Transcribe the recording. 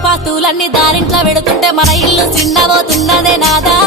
ఆస్తిపాస్తులన్నీ దారింట్లో పెడుతుంటే మన ఇల్లు చిన్నబోతున్నదే నాదా?